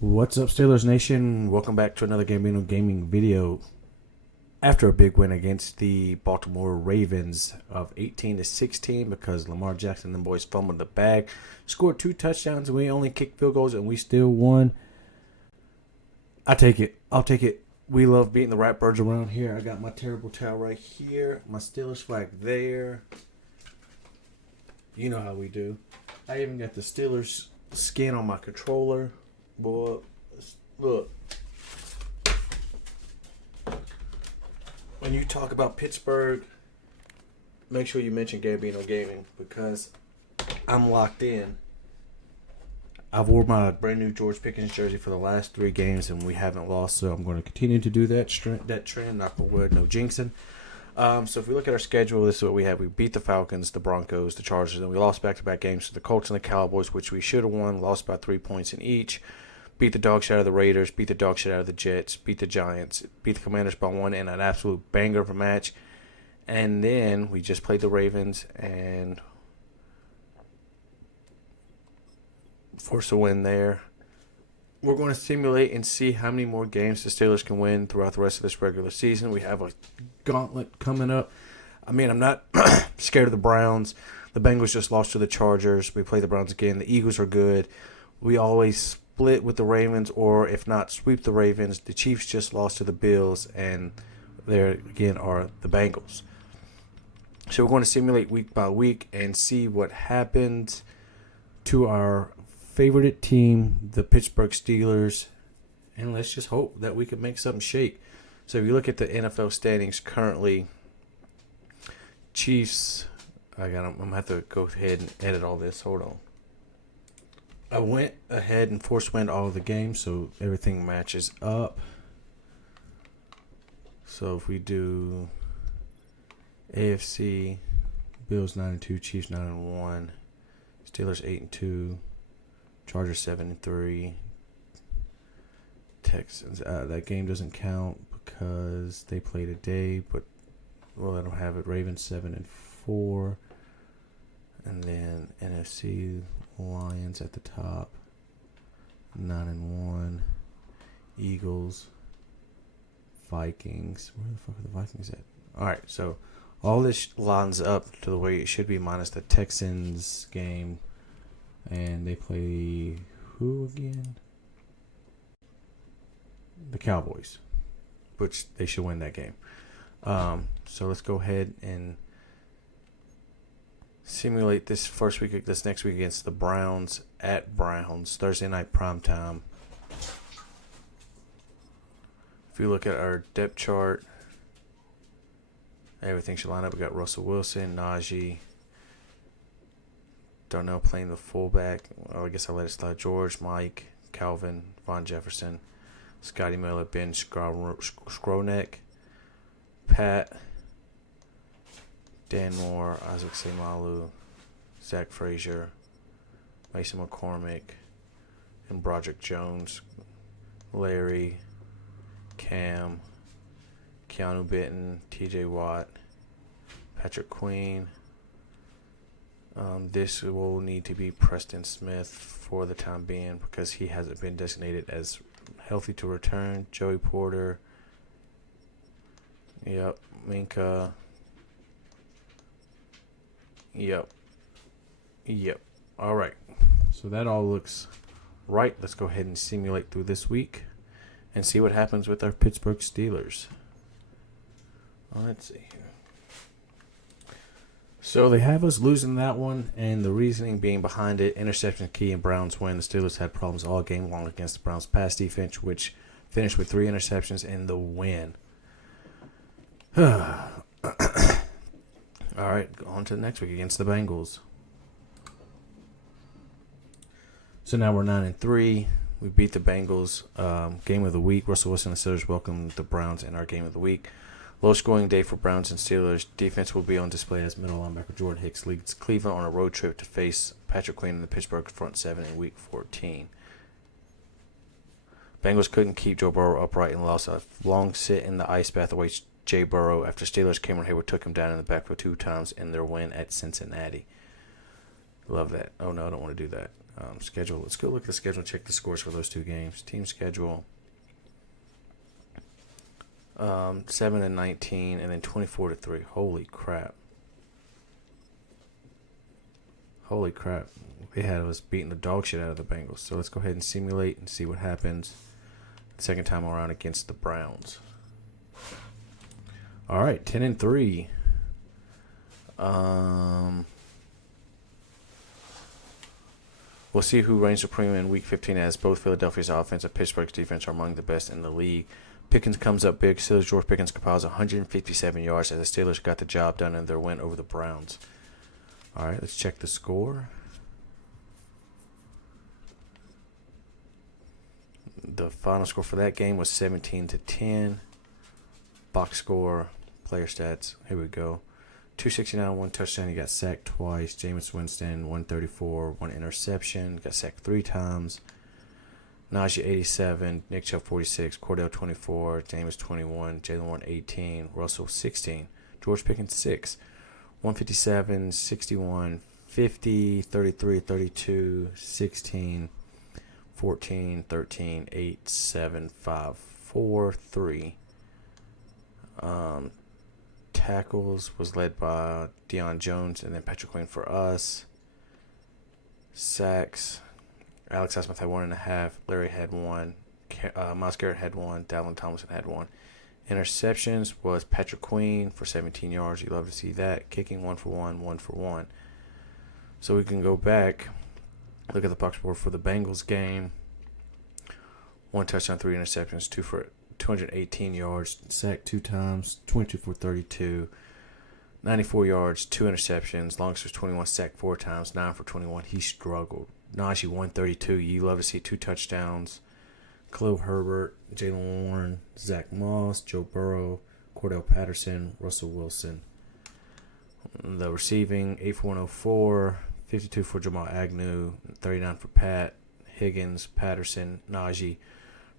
What's up, Steelers Nation? Welcome back to another gaming video. After a big win against the Baltimore Ravens of 18-16, because Lamar Jackson and the boys fumbled the bag, scored 2 touchdowns, and we only kicked field goals, and we still won. I take it. I'll take it. We love beating the Ratbirds around here. I got my terrible towel right here, my Steelers flag there. You know how we do. I even got the Steelers skin on my controller. Boy, look. When you talk about Pittsburgh, make sure you mention Gambino Gaming, because I'm locked in. I've worn my brand new George Pickens jersey for the last 3 games, and we haven't lost, so I'm going to continue to do that trend. Knock on wood, no jinxing. So if we look at our schedule, this is what we have. We beat the Falcons, the Broncos, the Chargers, and we lost back-to-back games to the Colts and the Cowboys, which we should have won, lost by 3 points in each. Beat the dog shit out of the Raiders, beat the dog shit out of the Jets, beat the Giants, beat the Commanders by 1 in an absolute banger of a match. And then we just played the Ravens and forced a win there. We're going to simulate and see how many more games the Steelers can win throughout the rest of this regular season. We have a gauntlet coming up. I mean, I'm not scared of the Browns. The Bengals just lost to the Chargers. We play the Browns again. The Eagles are good. We always split with the Ravens, or if not, sweep the Ravens. The Chiefs just lost to the Bills, and there again are the Bengals. So we're going to simulate week by week and see what happens to our favorite team, the Pittsburgh Steelers, and let's just hope that we can make something shake. So if you look at the NFL standings currently, Chiefs, I'm going to have to go ahead and edit all this. Hold on. I went ahead and force win all of the games, so everything matches up. So if we do AFC, Bills 9-2, Chiefs 9-1, Steelers 8-2, Chargers 7-3, Texans. That game doesn't count because they play today, but I don't have it. Ravens 7-4, and then NFC. Lions at the top, 9-1. Eagles, Vikings. Where the fuck are the Vikings at? All right, so all this lines up to the way it should be, minus the Texans game, and they play who again? The Cowboys, which they should win that game. So let's go ahead and simulate this next week against the Browns at Browns, Thursday night primetime. If you look at our depth chart, everything should line up. We got Russell Wilson, Najee, Darnell playing the fullback. Well, I guess I let it slide. George, Mike, Calvin, Von Jefferson, Scotty Miller, Ben Skronek, Pat, Dan Moore, Isaac Semalu, Zach Frazier, Mason McCormick, and Broderick Jones, Larry, Cam, Keanu Benton, TJ Watt, Patrick Queen. This will need to be Preston Smith for the time being because he hasn't been designated as healthy to return. Joey Porter. Yep. Minka. Yep. All right. So that all looks right. Let's go ahead and simulate through this week and see what happens with our Pittsburgh Steelers. Let's see here. So they have us losing that one, and the reasoning being behind it, interception key and Browns win. The Steelers had problems all game long against the Browns pass defense, which finished with 3 interceptions in the win. All right, on to the next week against the Bengals. So now we're 9-3. We beat the Bengals. Game of the week. Russell Wilson and the Steelers welcome the Browns in our game of the week. Low scoring day for Browns and Steelers. Defense will be on display as middle linebacker Jordan Hicks leads Cleveland on a road trip to face Patrick Queen in the Pittsburgh front 7 in week 14. Bengals couldn't keep Joe Burrow upright and lost a long sit in the ice bath away Jay Burrow after Steelers Cameron Hayward took him down in the backfield 2 times in their win at Cincinnati. Love that. Oh, no, I don't want to do that. Schedule. Let's go look at the schedule and check the scores for those two games. Team schedule. 7-19, and then 24-3. Holy crap! Holy crap! They had us beating the dog shit out of the Bengals. So let's go ahead and simulate and see what happens the second time around against the Browns. All right, 10-3. We'll see who reigns supreme in Week 15, as both Philadelphia's offense and Pittsburgh's defense are among the best in the league. Pickens comes up big. Steelers' George Pickens compiles 157 yards as the Steelers got the job done in their win over the Browns. All right, let's check the score. The final score for that game was 17-10. Box score, player stats. Here we go. 269, 1 touchdown. He got sacked twice. Jameis Winston, 134, 1 interception. Got sacked 3 times. Najee, 87. Nick Chubb, 46. Cordell, 24. Jameis, 21. Jalen Warren, 18. Russell, 16. George Pickens, 6. 157, 61, 50, 33, 32, 16, 14, 13, 8, 7, 5, 4, 3. Tackles was led by Deion Jones and then Patrick Queen for us. Sacks, Alex Highsmith had 1.5. Larry had 1. Myles Garrett had 1. Dalvin Tomlinson had 1. Interceptions was Patrick Queen for 17 yards. You love to see that. Kicking 1 for 1, 1 for 1. So we can go back, look at the box score for the Bengals game. 1 touchdown, 3 interceptions, 2 for 218 yards. Sacked 2 times, 22 for 32. 94 yards, 2 interceptions. Longest was 21, sacked 4 times, 9 for 21. He struggled. Najee, 132. You love to see 2 touchdowns. Khalil Herbert, Jalen Warren, Zach Moss, Joe Burrow, Cordell Patterson, Russell Wilson. The receiving, 8 for 104, 52 for Jamal Agnew, 39 for Pat, Higgins, Patterson, Najee,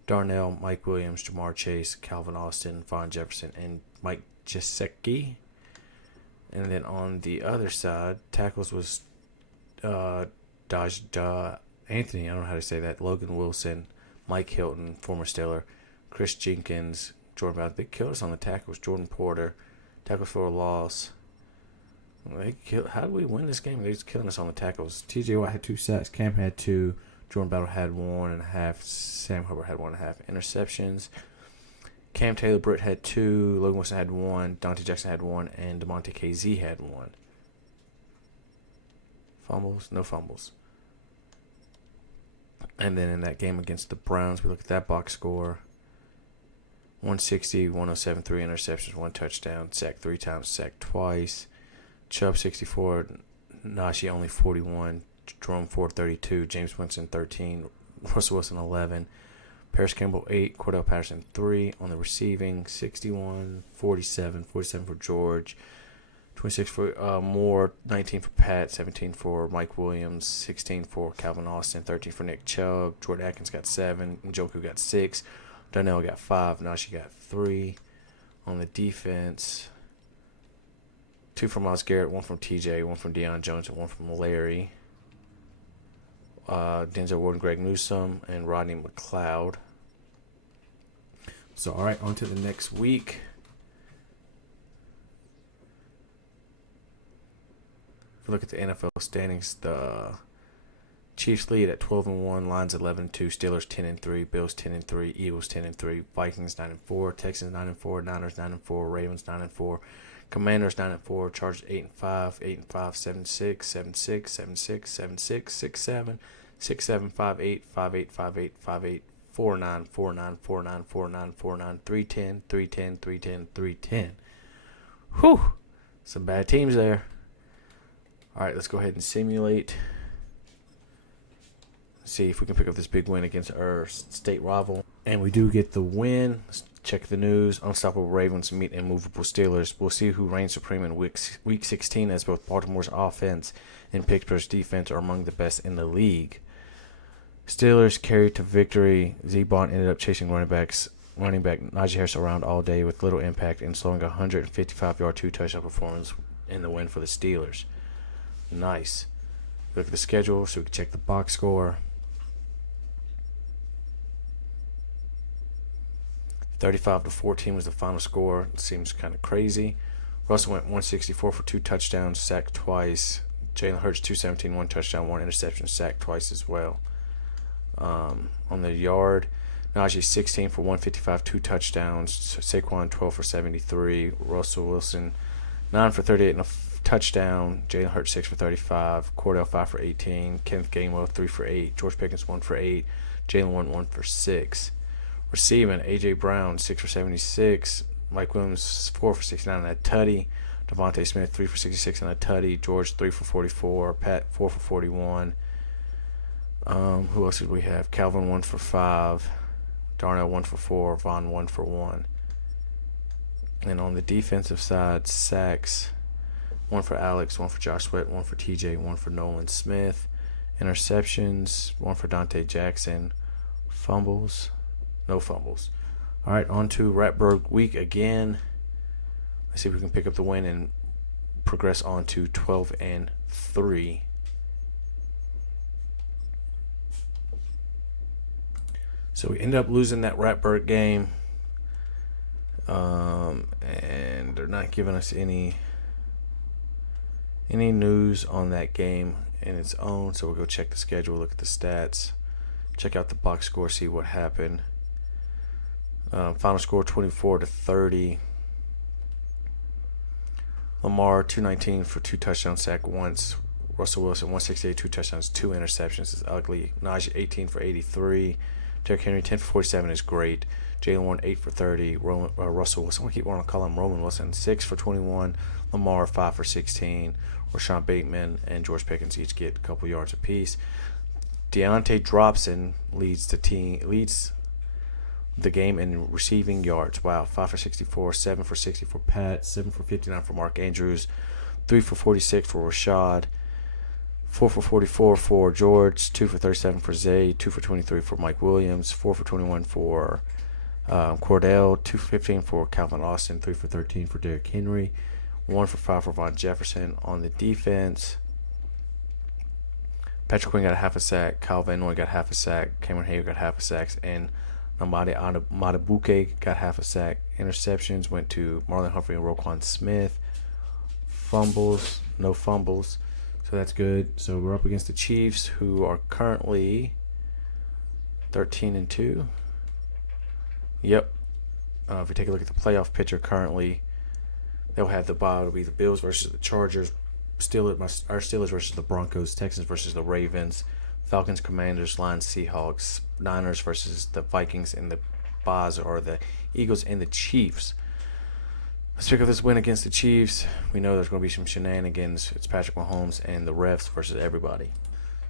Darnell, Mike Williams, Jamar Chase, Calvin Austin, Von Jefferson, and Mike Gesicki. And then on the other side, tackles was Anthony, I don't know how to say that, Logan Wilson, Mike Hilton, former Steeler, Chris Jenkins, Jordan Brown. They killed us on the tackles. Jordan Porter, tackles for a loss. How did we win this game? They just killing us on the tackles. T.J. Watt had 2 sacks. Cam had 2. Jordan Battle had 1.5. Sam Hubbard had 1.5. Interceptions. Cam Taylor Britt had 2. Logan Wilson had 1. Dante Jackson had 1. And DeMonte KZ had 1. Fumbles? No fumbles. And then in that game against the Browns, we look at that box score. 160, 107, 3 interceptions, 1 touchdown. Sacked 3 times, sacked twice. Chubb, 64. Najee, only 41. Jerome Ford, 32. James Winston, 13. Russell Wilson, 11. Paris Campbell, 8. Cordell Patterson, 3. On the receiving, 61, 47. 47 for George. 26 for Moore, 19 for Pat, 17 for Mike Williams, 16 for Calvin Austin, 13 for Nick Chubb. Jordan Atkins got 7. Njoku got 6. Darnell got 5. Najee got 3. On the defense, 2 from Myles Garrett, 1 from TJ, 1 from Deion Jones, and 1 from Larry. Denzel Ward, Greg Newsome, and Rodney McLeod. So, all right, on to the next week. If we look at the NFL standings, the Chiefs lead at 12-1, Lions 11-2, Steelers 10-3, Bills 10-3, Eagles 10-3, Vikings 9-4, Texans 9-4, Niners 9-4, Ravens 9-4, Commanders 9-4, Chargers 8-5, 8-5, 7-6, 7-6, 7-6, 7-6, 6-7, 6-7, 5-8, 5-8, 5-8, 5-8, 4-9, 4-9, 4-9, 4-9, 4-9, 3-10, 3-10, 3-10, 3-10. Whew! Some bad teams there. All right, let's go ahead and simulate. See if we can pick up this big win against our state rival. And we do get the win. Let's check the news. Unstoppable Ravens meet immovable Steelers. We'll see who reigns supreme in week 16, as both Baltimore's offense and Pittsburgh's defense are among the best in the league. Steelers carried to victory. Z-Bond ended up chasing running back Najee Harris around all day with little impact and slowing a 155-yard 2-touchdown performance in the win for the Steelers. Nice. Look at the schedule so we can check the box score. 35-14 was the final score. It seems kind of crazy. Russell went 164 for 2 touchdowns, sacked twice. Jalen Hurts 217, 1 touchdown, 1 interception, sacked twice as well. On the yard, Najee 16 for 155, 2 touchdowns. Saquon 12 for 73. Russell Wilson 9 for 38 and a touchdown. Jalen Hurts 6 for 35. Cordell 5 for 18. Kenneth Gainwell 3 for 8. George Pickens 1 for 8. Jalen Warren 1 for 6. Receiving, A.J. Brown 6 for 76. Mike Williams 4 for 69 and a tutty. Devontae Smith 3 for 66 and a tutty. George 3 for 44. Pat 4 for 41. Who else did we have? Calvin 1 for 5. Darnell 1 for 4. Vaughn 1 for 1. And on the defensive side, sacks 1 for Alex, 1 for Josh Sweat, 1 for TJ, 1 for Nolan Smith. Interceptions, 1 for Dante Jackson. Fumbles, no fumbles. All right, on to Ratberg week again. Let's see if we can pick up the win and progress on to 12-3. So we ended up losing that Ratberg game. And they're not giving us any news on that game in its own. So we'll go check the schedule, look at the stats, check out the box score, see what happened. Final score 24-30. Lamar 219 for 2 touchdowns, sack once. Russell Wilson 168, 2 touchdowns, 2 interceptions is ugly. Najee 18 for 83. Derrick Henry 10 for 47 is great. Jalen Warren 8 for 30. Russell Wilson, I keep wanting to call him Roman Wilson, 6 for 21. Lamar 5 for 16. Rashawn Bateman and George Pickens each get a couple yards apiece. Deontay Dropson leads the game in receiving yards. Wow, 5 for 64, 7 for 60 for Pat, 7 for 59 for Mark Andrews, 3 for 46 for Rashad, 4 for 44 for George, 2 for 37 for Zay, 2 for 23 for Mike Williams, 4 for 21 for Cordell, 2 for 15 for Calvin Austin, 3 for 13 for Derrick Henry, 1 for 5 for Von Jefferson. On the defense, Patrick Quinn got a half a sack, Kyle Van Noy got half a sack, Cameron Hayward got half a sack, and Namadi Matabuke got half a sack. Interceptions went to Marlon Humphrey and Roquan Smith. Fumbles, no fumbles. So that's good. So we're up against the Chiefs, who are currently 13-2. Yep. If we take a look at the playoff picture currently, they'll have the bye. It'll be the Bills versus the Chargers, Steelers versus the Broncos, Texans versus the Ravens, Falcons, Commanders, Lions, Seahawks, Niners versus the Vikings, and the Bays are the Eagles and the Chiefs. Let's pick up this win against the Chiefs. We know there's going to be some shenanigans. It's Patrick Mahomes and the refs versus everybody.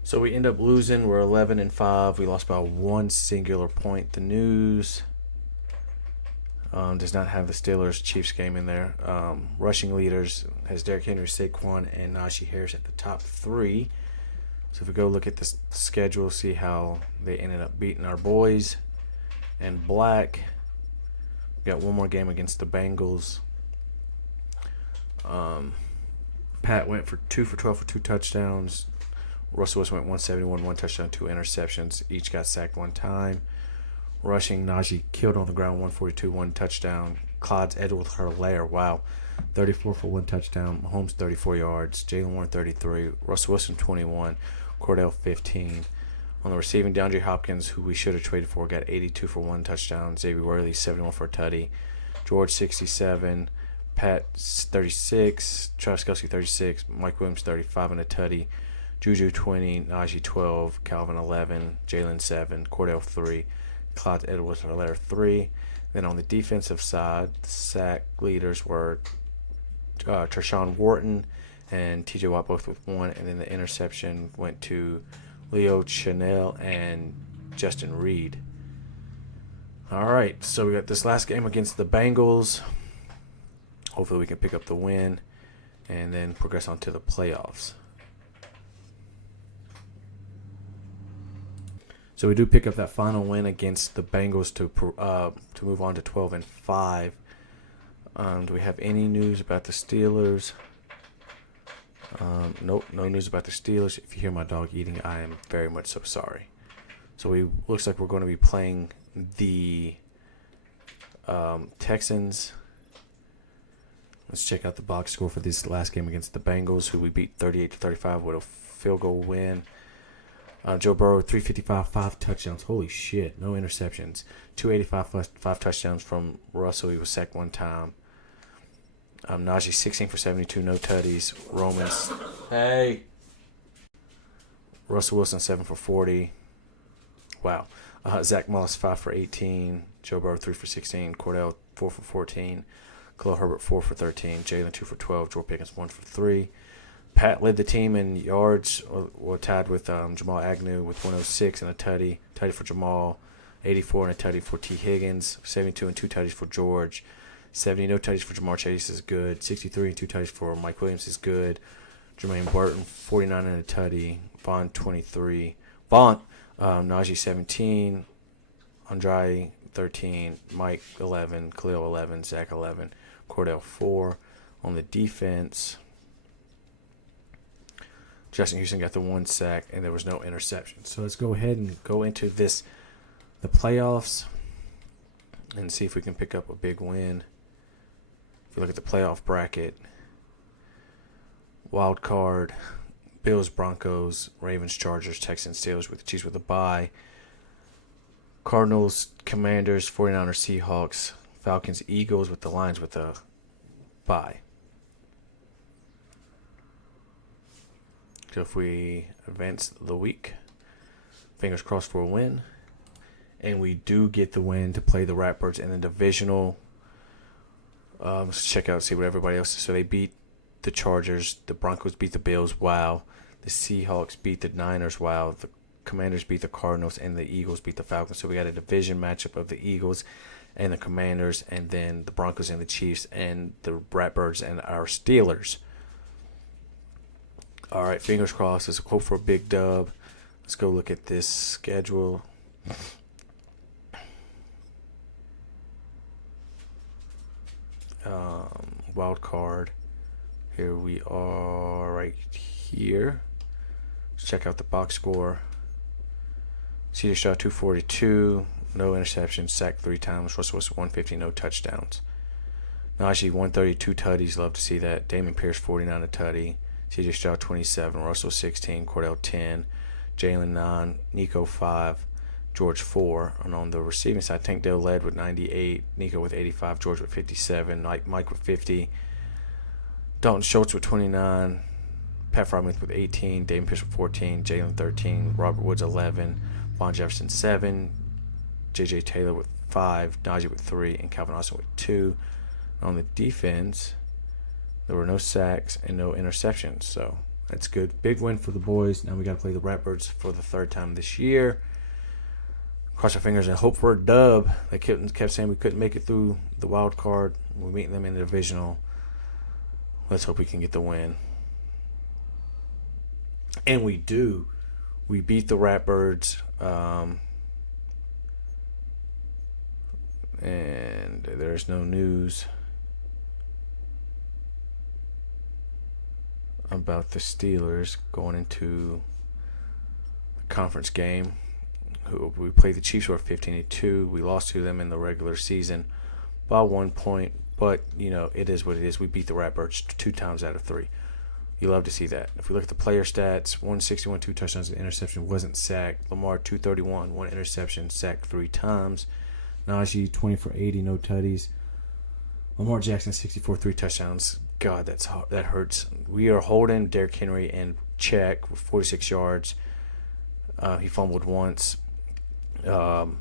So we end up losing. We're 11-5. We lost by 1 singular point. The news does not have the Steelers-Chiefs game in there. Rushing leaders has Derrick Henry, Saquon, and Najee Harris at the top 3. So if we go look at the schedule, see how they ended up beating our boys in black. We got one more game against the Bengals. Pat went for 2 for 12 for 2 touchdowns. Russell Wilson went 171, 1 touchdown, 2 interceptions. Each got sacked 1 time. Rushing, Najee killed on the ground, 142, 1 touchdown. Clyde Edwards-Helaire, wow, 34 for 1 touchdown. Mahomes 34 yards. Jalen Warren 33. Russell Wilson 21. Cordell 15. On the receiving, DeAndre Hopkins, who we should have traded for, got 82 for 1 touchdown. Xavier Worthy 71 for a tutty. George 67. Pat 36. Travis Kelce 36. Mike Williams 35 and a tutty. Juju 20. Najee 12. Calvin 11. Jalen 7. Cordell 3. Clyde Edwards-Helaire 3. Then on the defensive side, the sack leaders were Tershawn Wharton and TJ Watt both with 1, and then the interception went to Leo Chanel and Justin Reed. All right, so we got this last game against the Bengals. Hopefully we can pick up the win and then progress on to the playoffs. So we do pick up that final win against the Bengals to move on to 12-5. Do we have any news about the Steelers? Nope, no news about the Steelers. If you hear my dog eating, I am very much so sorry. So looks like we're going to be playing the Texans. Let's check out the box score for this last game against the Bengals, who we beat 38-35 with a field goal win. Joe Burrow, 355, 5 touchdowns. Holy shit, no interceptions. 285, 5 touchdowns from Russell. He was sacked 1 time. Najee, 16 for 72, no tutties. Romans, hey. Russell Wilson, 7 for 40. Wow. Zach Moss, 5 for 18. Joe Burrow, 3 for 16. Cordell, 4 for 14. Khalil Herbert, 4 for 13. Jalen, 2 for 12. George Pickens, 1 for 3. Pat led the team in yards, tied with Jamal Agnew with 106 and a tutty. Tutty for Jamal, 84 and a tutty for T. Higgins, 72 and 2 tutties for George. 70 no tutties for Jamar Chase is good. 63 and 2 tutties for Mike Williams is good. Jermaine Burton, 49 and a tutty. Vaughn, 23. Najee, 17. Andre, 13. Mike, 11. Khalil, 11. Zach, 11. Cordell, 4. On the defense, Justin Houston got the 1 sack, and there was no interception. So let's go ahead and go into the playoffs, and see if we can pick up a big win. If you look at the playoff bracket, wild card, Bills, Broncos, Ravens, Chargers, Texans, Steelers with the Chiefs with a bye. Cardinals, Commanders, 49ers, Seahawks, Falcons, Eagles with the Lions with a bye. So if we advance the week, fingers crossed for a win. And we do get the win to play the Ratbirds in the divisional. Let's check out, see what everybody else is. So they beat the Chargers. The Broncos beat the Bills. Wow. The Seahawks beat the Niners. Wow. The Commanders beat the Cardinals. And the Eagles beat the Falcons. So we got a division matchup of the Eagles and the Commanders. And then the Broncos and the Chiefs. And the Ratbirds and our Steelers. All right, fingers crossed. Let's hope for a big dub. Let's go look at this schedule. Wild card. Here we are right here. Let's check out the box score. CJ Stroud, 242. No interceptions. Sacked 3 times. Russell Wilson, 150. No touchdowns. Najee, 132 tutties. Love to see that. Damon Pierce, 49 a tutty. CJ Stroud, 27. Russell, 16. Cordell, 10. Jalen, 9. Nico, 5. George, 4. And on the receiving side, Tank Dell led with 98. Nico with 85. George with 57. Mike with 50. Dalton Schultz with 29. Pat Freiermuth with 18. Damon Pierce with 14. Jalen, 13. Robert Woods, 11. Von Jefferson, 7. J.J. Taylor with 5. Najee with 3. And Calvin Austin with 2. On the defense, there were no sacks and no interceptions, so that's good. Big win for the boys. Now we got to play the Ratbirds for the 3rd time this year. Cross our fingers and hope for a dub. They kept saying we couldn't make it through the wild card. We're meeting them in the divisional. Let's hope we can get the win. And we do. We beat the Ratbirds. And there's no news about the Steelers going into the conference game. We played the Chiefs, who are 15-2. We lost to them in the regular season by 1 point, but it is what it is. We beat the Ratbirds 2 times out of 3. You love to see that. If we look at the player stats, 161, 2 touchdowns, an interception, wasn't sacked. Lamar, 231, 1 interception, sacked 3 times. Najee, 20 for 80, no tutties. Lamar Jackson, 64, 3 touchdowns. God, that hurts. We are holding Derrick Henry in check with 46 yards. He fumbled once. Russell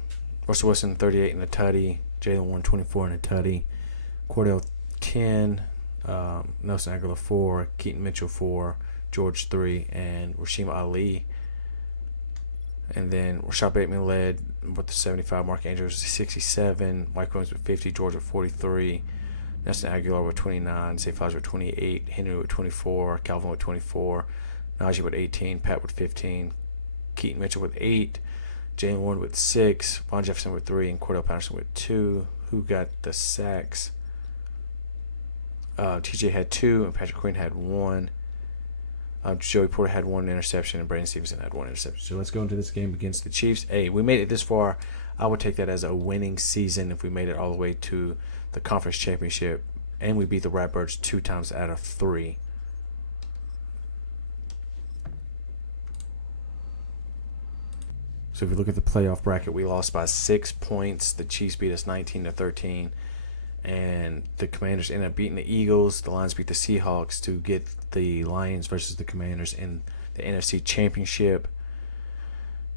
Wilson, 38 and a tutty. Jalen Warren, 24 and a tutty. Cordell, 10. Nelson Aguilar, 4. Keaton Mitchell, 4. George, 3. And Rasheem Ali. And then Rashad Bateman led with the 75. Mark Andrews, 67. Mike Williams with 50. George with 43. Nelson Aguilar with 29. Zay Flowers with 28. Henry with 24. Calvin with 24. Najee with 18. Pat with 15. Keaton Mitchell with 8. Jalen Warren with 6. Von Jefferson with 3. And Cordell Patterson with 2. Who got the sacks? TJ had 2. And Patrick Quinn had 1. Joey Porter had 1 interception, and Brandon Stevenson had 1 interception. So let's go into this game against the Chiefs. Hey, we made it this far. I would take that as a winning season if we made it all the way to the conference championship, and we beat the Ratbirds 2 times out of 3. So if we look at the playoff bracket, we lost by 6 points. The Chiefs beat us 19-13. And the Commanders ended up beating the Eagles. The Lions beat the Seahawks to get the Lions versus the Commanders in the NFC Championship.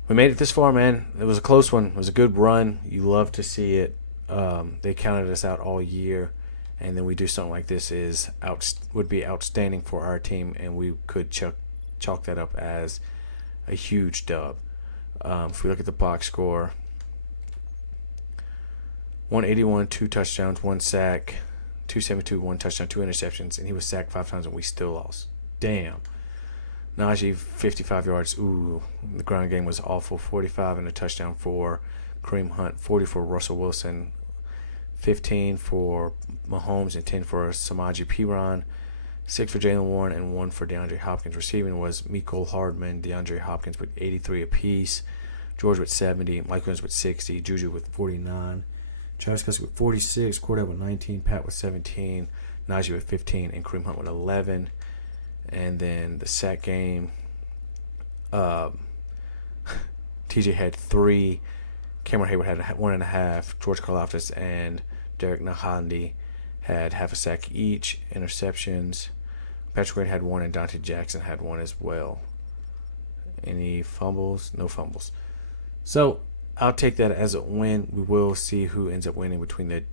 We made it this far, man. It was a close one. It was a good run. You love to see it. They counted us out all year. And then we do something like this would be outstanding for our team. And we could chalk that up as a huge dub. If we look at the box score, 181, 2 touchdowns, 1 sack, 272, 1 touchdown, 2 interceptions, and he was sacked 5 times and we still lost. Damn. Najee, 55 yards. Ooh, the ground game was awful. 45 and a touchdown for Kareem Hunt, 40 for Russell Wilson, 15 for Mahomes, and 10 for Samaje Perine, 6 for Jalen Warren, and 1 for DeAndre Hopkins. Receiving was Mecole Hardman, DeAndre Hopkins with 83 apiece, George with 70, Mike Williams with 60, Juju with 49, Travis Kelce with 46, Cordell with 19, Pat with 17, Najee with 15, and Kareem Hunt with 11. And then the sack game, TJ had 3, Cameron Hayward had 1.5, George Karlaftis and Derek Nahandi had half a sack each. Interceptions, Patrick Wade had 1 and Dante Jackson had 1 as well. Any fumbles? No fumbles. So I'll take that as a win. We will see who ends up winning between the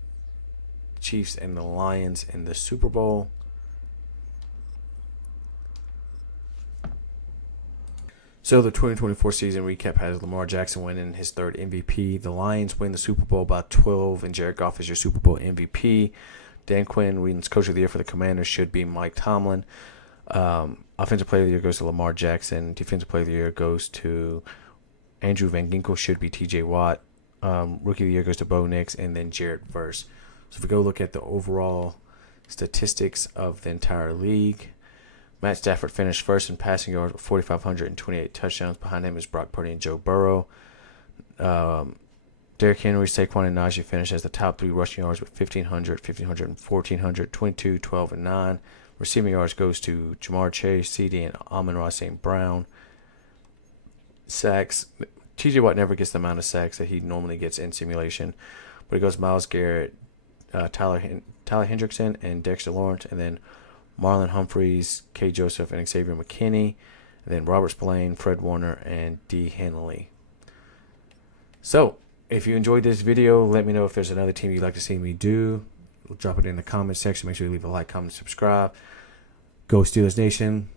Chiefs and the Lions in the Super Bowl. So the 2024 season recap has Lamar Jackson winning his 3rd MVP. The Lions win the Super Bowl by 12, and Jared Goff is your Super Bowl MVP. Dan Quinn wins Coach of the Year for the Commanders should be Mike Tomlin. Offensive Player of the Year goes to Lamar Jackson. Defensive Player of the Year goes to Andrew Van Ginkel, should be TJ Watt. Rookie of the Year goes to Bo Nix, and then Jared Verse. So if we go look at the overall statistics of the entire league, Matt Stafford finished first in passing yards with 4,528 touchdowns. Behind him is Brock Purdy and Joe Burrow. Derrick Henry, Saquon, and Najee finished as the top 3 rushing yards with 1,500, 1,500, and 1,400, 22, 12, and 9. Receiving yards goes to Jamar Chase, CD, and Amon-Ra St. Brown. Sacks, TJ Watt never gets the amount of sacks that he normally gets in simulation, but it goes Myles Garrett, Tyler Hendrickson, and Dexter Lawrence, and then Marlon Humphreys, K. Joseph, and Xavier McKinney, and then Robert Spillane, Fred Warner, and D. Henley. So, if you enjoyed this video, let me know if there's another team you'd like to see me do. Drop it in the comment section. Make sure you leave a like, comment, subscribe. Go Steelers Nation.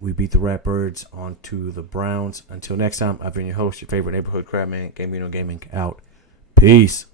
We beat the Ratbirds onto the Browns. Until next time, I've been your host, your favorite neighborhood crabman, Gambino Gaming out. Peace.